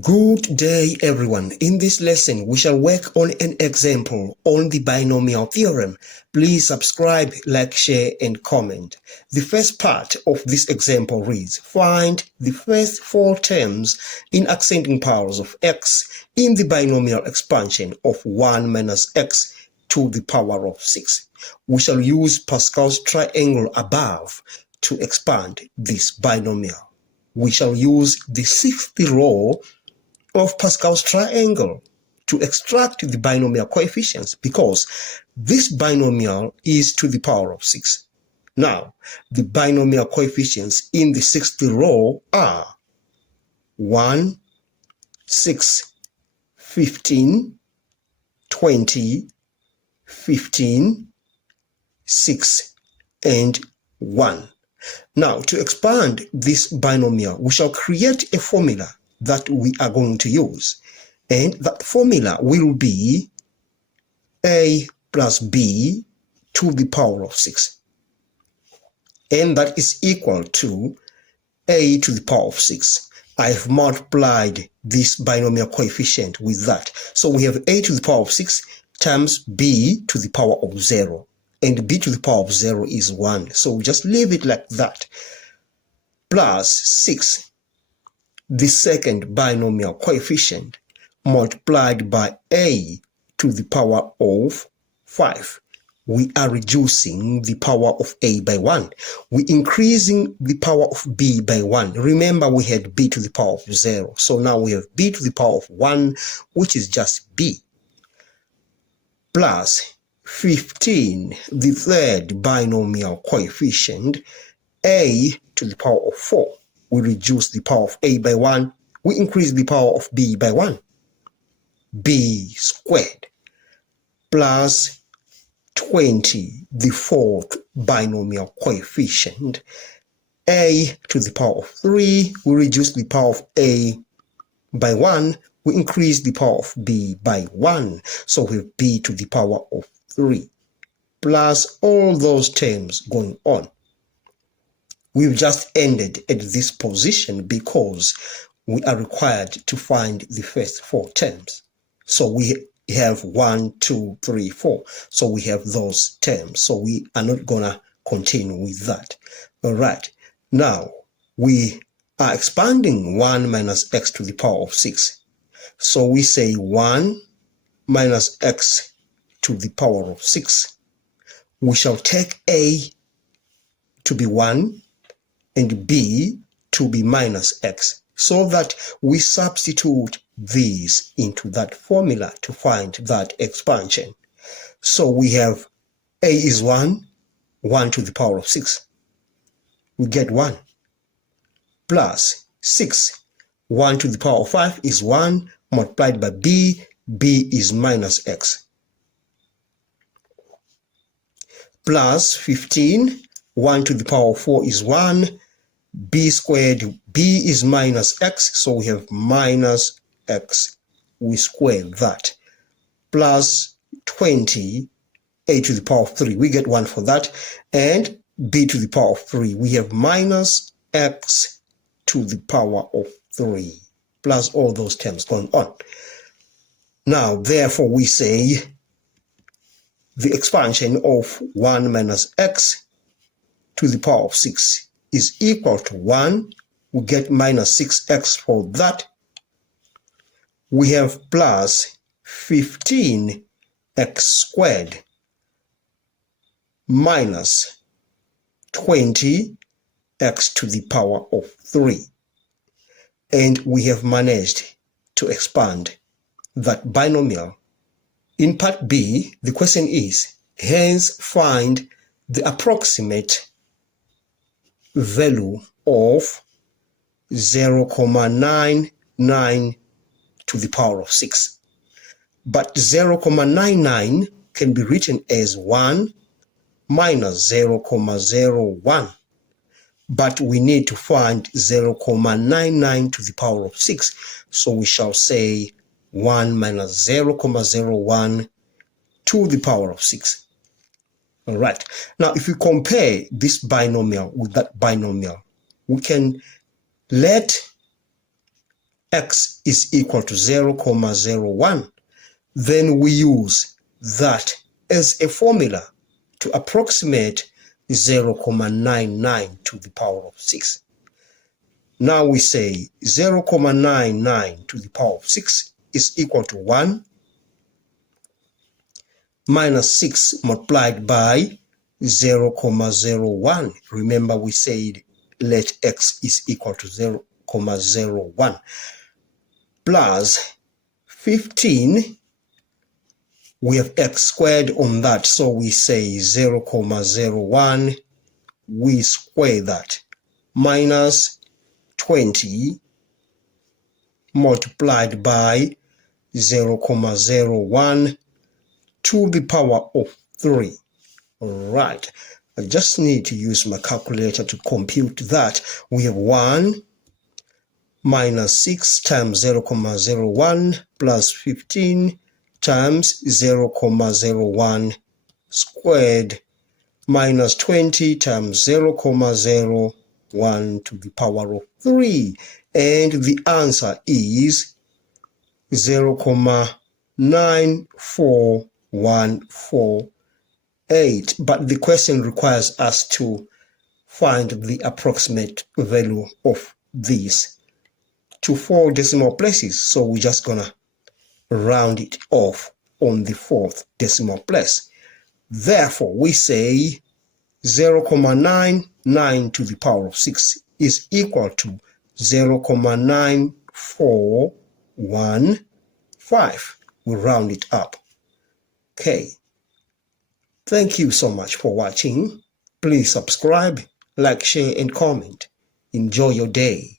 Good day, everyone. In this lesson, we shall work on an example on the binomial theorem. Please subscribe, like, share, and comment. The first part of this example reads, find the first four terms in ascending powers of x in the binomial expansion of 1 minus x to the power of 6. We shall use Pascal's triangle above to expand this binomial. We shall use the sixth law of Pascal's triangle to extract the binomial coefficients because this binomial is to the power of 6. Now, the binomial coefficients in the sixth law are 1, 6, 15, 20, 15, 6, and 1. Now, to expand this binomial, we shall create a formula that we are going to use, and that formula will be a plus b to the power of 6, and that is equal to a to the power of 6. I have multiplied this binomial coefficient with that, so we have a to the power of 6 times b to the power of 0, and b to the power of 0 is 1, so we just leave it like that, plus 6, the second binomial coefficient, multiplied by a to the power of 5. We are reducing the power of a by 1. We're increasing the power of b by 1. Remember, we had b to the power of 0. So now we have b to the power of 1, which is just b, plus 15, the third binomial coefficient, a to the power of 4. We reduce the power of a by 1. We increase the power of b by 1. b squared plus 20, the fourth binomial coefficient, a to the power of 3. We reduce the power of a by 1. We increase the power of b by 1. So we have b to the power of 3 plus all those terms going on. We've just ended at this position because we are required to find the first four terms. So we have 1, 2, 3, 4. So we have those terms. So we are not going to continue with that. All right. Now, we are expanding 1 minus x to the power of 6. So we say 1 minus x to the power of 6. We shall take a to be 1 and b to be minus x, so that we substitute these into that formula to find that expansion. So we have a is 1, 1 to the power of 6. We get 1, plus 6, 1 to the power of 5 is 1, multiplied by b, b is minus x, plus 15, 1 to the power of 4 is 1, b squared, b is minus x, so we have minus x, we square that, plus 20, a to the power of 3, we get 1 for that, and b to the power of 3, we have minus x to the power of 3, plus all those terms going on. Now, therefore, we say the expansion of 1 minus x to the power of 6 is equal to 1. We get minus 6x for that. We have plus 15x squared minus 20x to the power of 3. And we have managed to expand that binomial. In part B, the question is, hence find the approximate value of 0.99 to the power of 6. But 0.99 can be written as 1 minus 0.01. But we need to find 0.99 to the power of 6. So we shall say 1 minus 0.01 to the power of 6. All right. Now, if we compare this binomial with that binomial, we can let x is equal to 0,01, then we use that as a formula to approximate 0,99 to the power of 6. Now we say 0,99 to the power of 6 is equal to 1 minus 6 multiplied by 0,01. Remember we said let x is equal to 0,01 plus 15. We have x squared on that, so we say 0,01, we square that, minus 20 multiplied by 0,01 to the power of 3. All right, I just need to use my calculator to compute that. We have 1 minus 6 times 0,01 plus 15 times 0,01 squared minus 20 times 0,01 to the power of 3. And the answer is 0,9414. But the question requires us to find the approximate value of this to 4 decimal places. So we're just gonna round it off on the 4th decimal place. Therefore, we say 0,99 to the power of 6 is equal to 0,9415. We round it up. Okay. Thank you so much for watching. Please subscribe, like, share, and comment. Enjoy your day.